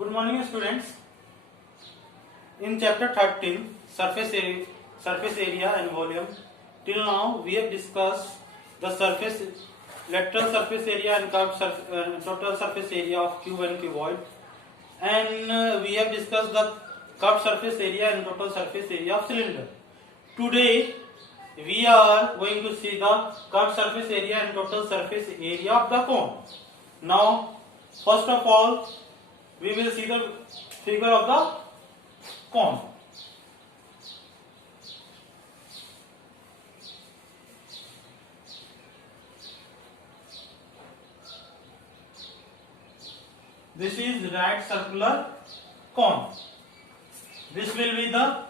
Good morning, students. In chapter 13, surface area and volume. Till now, we have discussed the lateral surface area and total surface area of cube and cuboid, and we have discussed the curved surface area and total surface area of cylinder. Today, we are going to see the curved surface area and total surface area of the cone. Now, first of all, we will see the figure of the cone. This is right circular cone. This will be the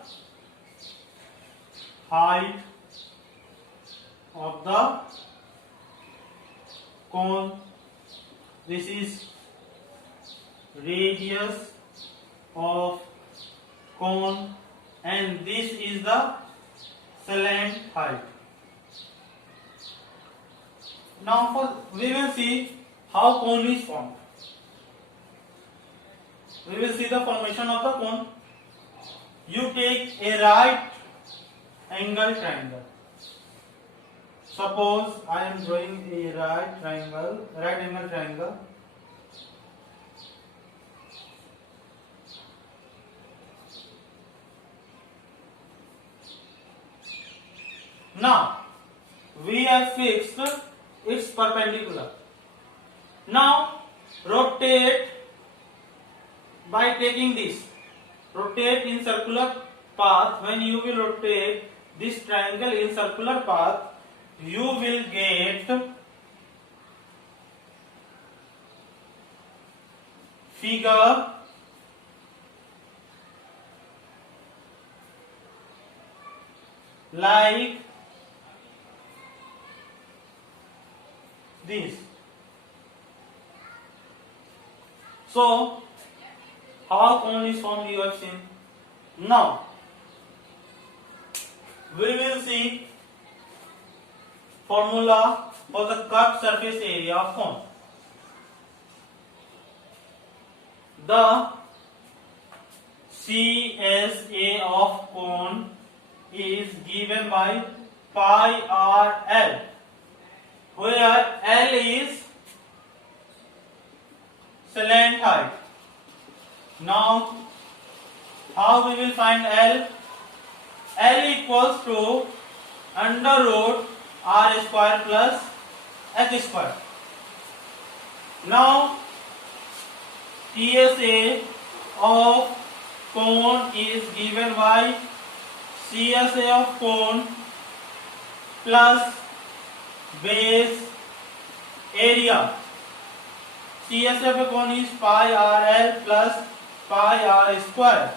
height of the cone. This is radius of cone, and this is the slant height. Now we will see how cone is formed. We will see the formation of the cone. You take a right angle triangle. Suppose I am drawing a right angle triangle. Now we have fixed its perpendicular. Now rotate by taking this. Rotate in circular path. When you will rotate this triangle in circular path, you will get figure like this. So, how cone is formed you have seen. Now, we will see formula for the curved surface area of cone. The CSA of cone is given by pi r L, where L is slant height. Now, how we will find L? L equals to under root r square plus h square. Now, TSA of cone is given by CSA of cone plus base area. CSA of cone is pi r L plus pi r square.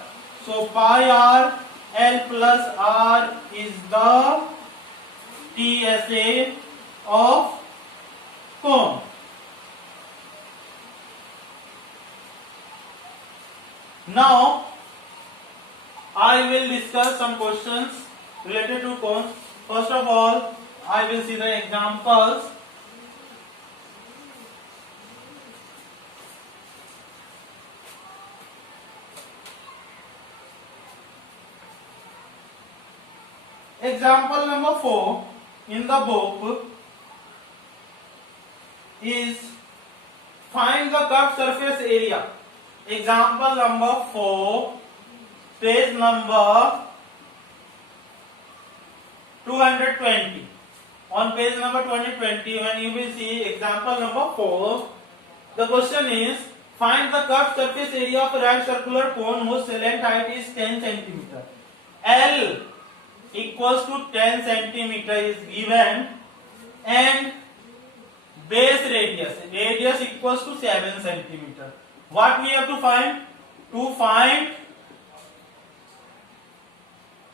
So pi r L plus r is the TSA of cone. Now I will discuss some questions related to cones. First of all, I will see the examples. Example number 4 in the book is find the curved surface area. Example number 4, page number 220. On page number 220, when you will see example number 4, the question is find the curved surface area of a right circular cone whose slant height is 10 cm. L equals to 10 cm is given, and base radius equals to 7 cm. What we have to find? To find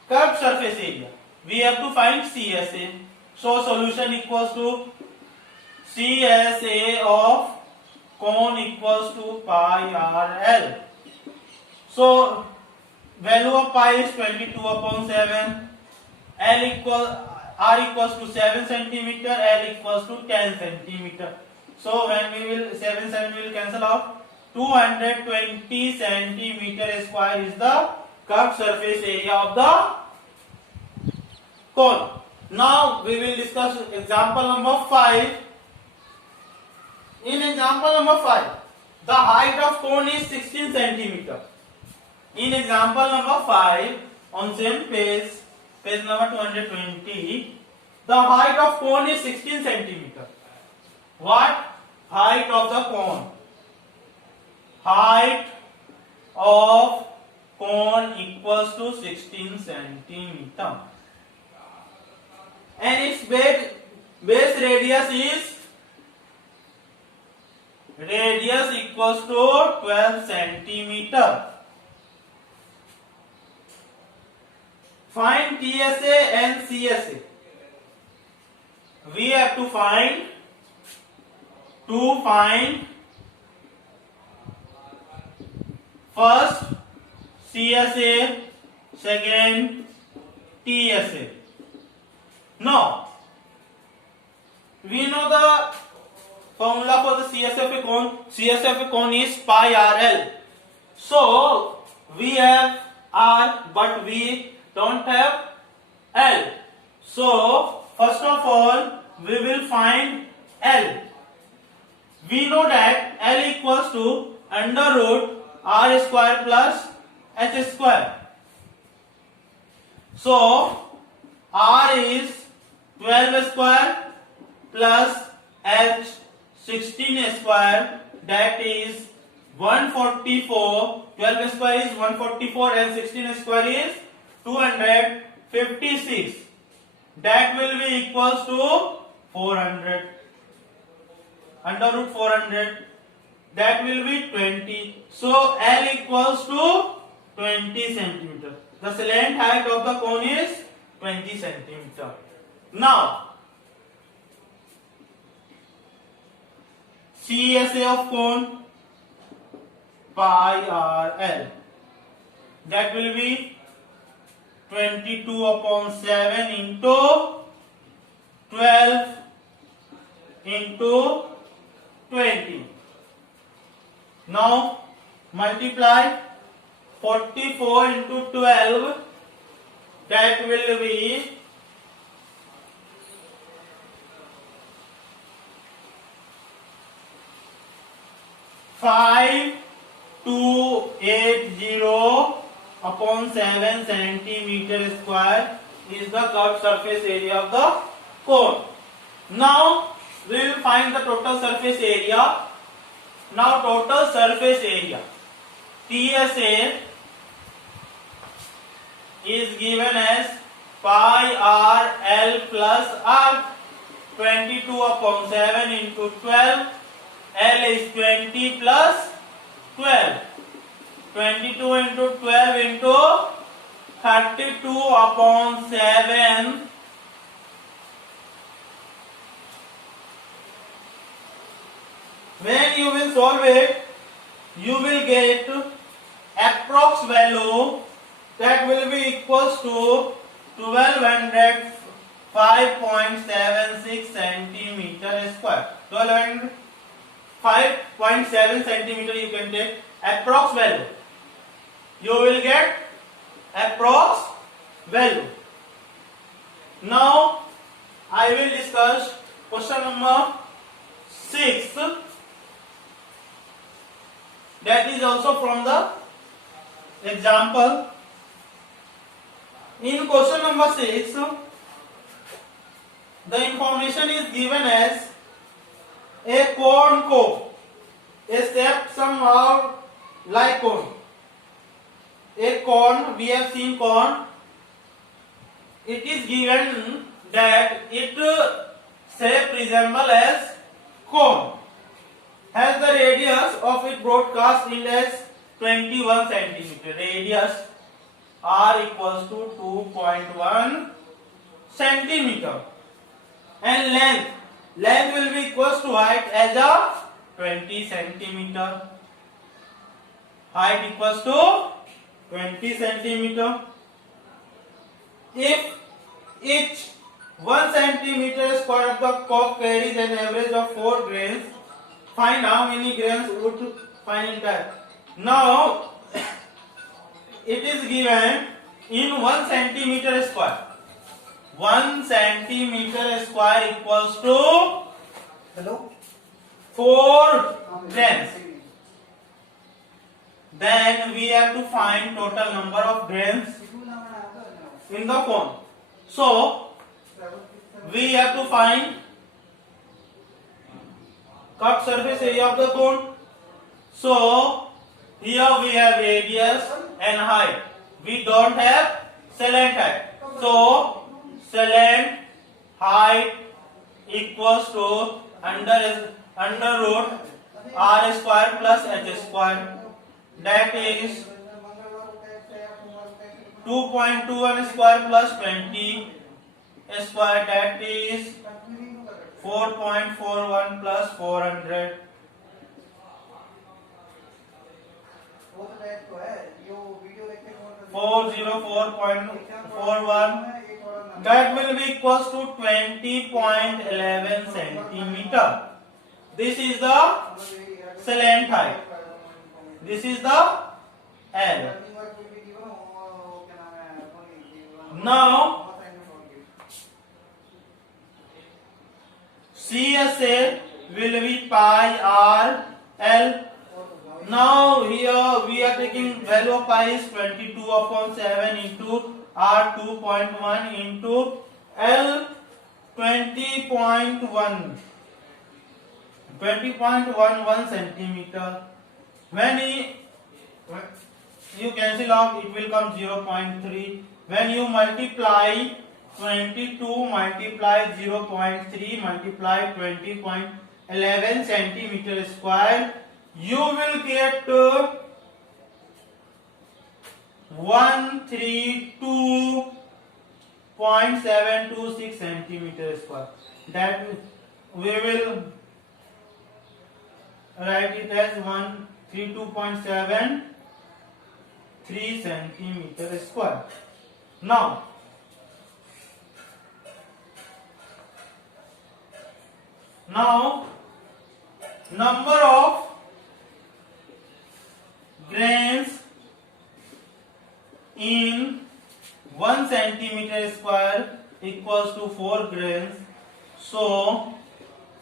curved surface area, we have to find CSA. So solution equals to CSA of cone equals to pi r L. So value of pi is 22 upon 7. R equals to 7 cm, L equals to 10 cm. So when we will 7 will cancel out. 220 centimeter square is the curved surface area of the cone. Now we will discuss example number 5. In example number 5, the height of cone is 16 centimeter. In example number 5, on same page number 220, the height of cone is 16 centimeter. What height of the cone? Height of cone equals to 16 centimeter. And its base radius is equals to 12 centimeter. Find TSA and CSA. We have to find first CSA, second TSA. Now we know the formula for the CSF cone. CSF cone is pi RL. So we have R but we don't have L. So first of all we will find L. We know that L equals to under root R square plus H square. So R is 12 square plus H 16 square, that is 144. 12 square is 144 and 16 square is 256. That will be equals to 400. Under root 400, that will be 20. So L equals to 20 centimeter. The slant height of the cone is 20 centimeter. Now CSA of cone pi RL, that will be 22 upon 7 into 12 into 20. Now multiply 44 into 12, that will be 5280 upon 7 centimeter square is the curved surface area of the cone. Now we will find the total surface area. Now total surface area TSA is given as pi RL plus R, 22 upon 7 into 12. L is 20 plus 12. 22 into 12 into 32 upon 7. When you will solve it, you will get approx value, that will be equals to 1205.76 centimeter square. 1205.7 centimeter you can take approx value. You will get approx value. Now I will discuss question number 6. That is also from the example. In question number 6, the information is given as a cone co, a shape somehow like cone. A cone, we have seen cone. It is given that it shape resemble as cone. Has the radius of its broadcast is as 21 centimeter. Radius R equals to 2.1 centimeter. And length will be equals to height as a 20 centimeter. Height equals to 20 centimeter. If each 1 centimeter square of the cock carries an average of 4 grains, find how many grains would find entire. Now it is given in 1 centimeter square. 1 centimeter square equals to 4 grains. Then we have to find total number of grains in the cone. So we have to find cut surface area of the cone. So here we have radius and height. We don't have salant height. So salant height equals to under root r square plus h square. That is 2.21 square plus 20 square. That is 4.41 plus 400. Four 404.41. That will be equals to 20.11 centimeter. This is the salant height. This is the L. Now CSA will be pi r L. Now here we are taking value of pi is 22/7 into r 2.1 into L 20.11 centimeter. When you cancel out, it will come 0.3. When you multiply 22 multiply 0.3 multiply 20.11 centimeter square, you will get 132.726 centimeter square. That we will write it as 132.73 centimeter square. Now number of grains in 1 centimeter square equals to 4 grains. So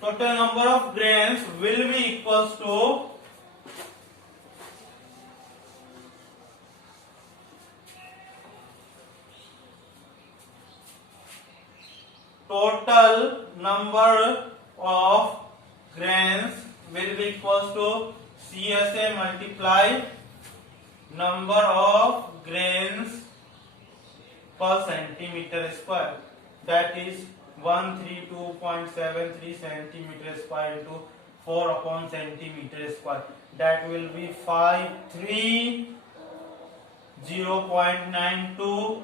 total number of grains will be equals to total number of grains will be equals to CSA multiply number of grains per centimeter square. That is 132.73 centimeter square into 4 upon centimeter square. That will be 530.92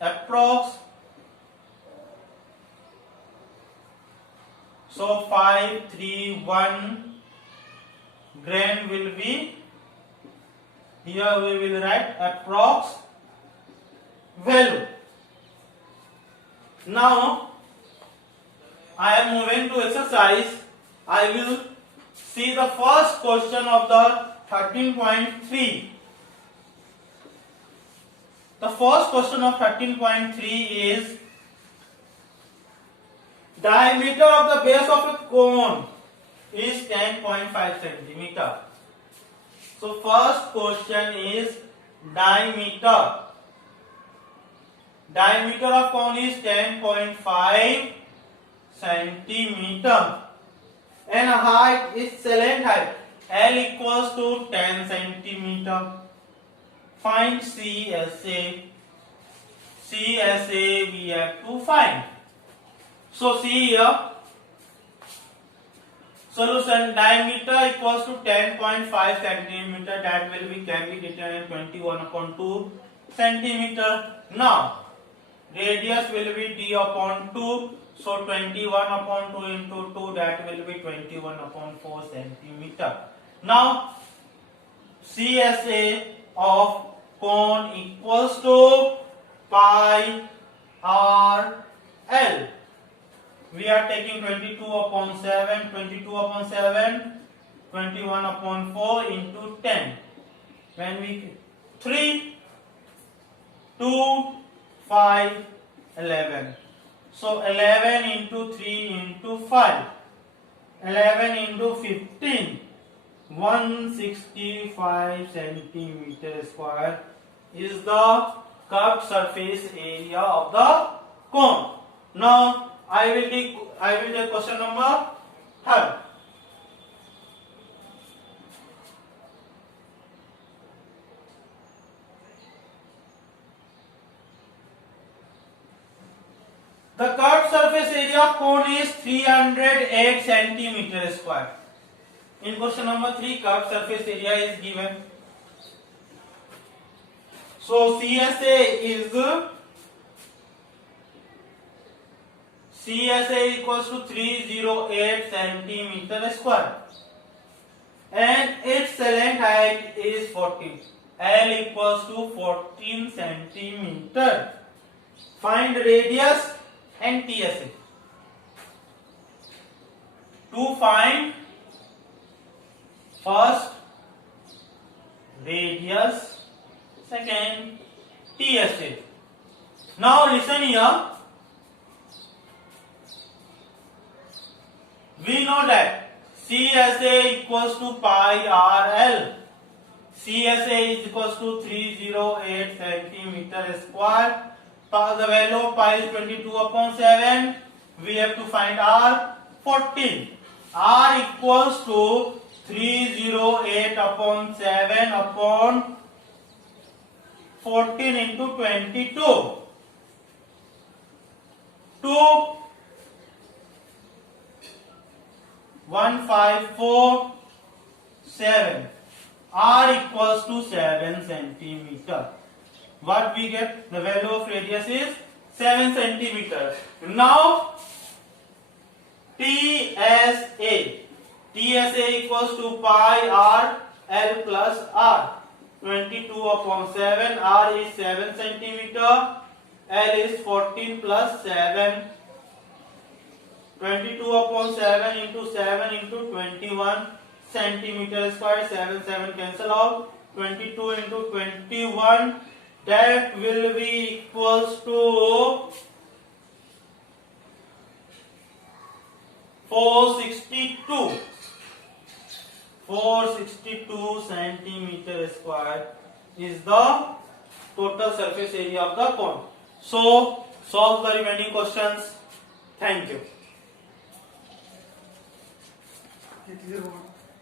approx. So 531 grain will be, here we will write approx value. Now I am moving to exercise. I will see the first question of the 13.3. The first question of 13.3 is diameter of the base of a cone is 10.5 centimeter. So first question is diameter. Diameter of cone is 10.5 centimeter and height is salant height. L equals to 10 centimeter. Find CSA. CSA we have to find. So see here, solution diameter equals to 10.5 centimeter. That will be can be written as 21/2 centimeter. Now radius will be d upon 2. So 21/2 into 2, that will be 21/4 centimeter. Now CSA of cone equals to pi r L. We are taking 22/7. 22/7 21 upon 4 into 10. When we 3, 2, 5, 11. So 11 into 3 into 5. 11 into 15. 165 centimeter square is the curved surface area of the cone. Now I will take question number 3rd. The curved surface area of cone is 308 centimeter square. In question number 3, curved surface area is given. So CSA equals to 308 centimeter square, and its length height is 14. L equals to 14 centimeter. Find radius and TSA. To find first radius, second TSA. Now listen here. We know that CSA equals to pi RL. CSA is equals to 308 centimeter square. The value of pi is 22 upon 7. We have to find R 14. R equals to 308 upon 7 upon 14 into 22. 1547. R equals to 7 centimeter. What we get? The value of radius is 7 centimeter. Now TSA. TSA equals to pi R L plus R. 22 upon 7. R is 7 centimeter. L is 14 plus 7. 22 upon 7 into 7 into 21 centimeter square. 7 cancel out. 22 into 21. That will be equals to 462. 462 centimeter square is the total surface area of the cone. So solve the remaining questions. Thank you.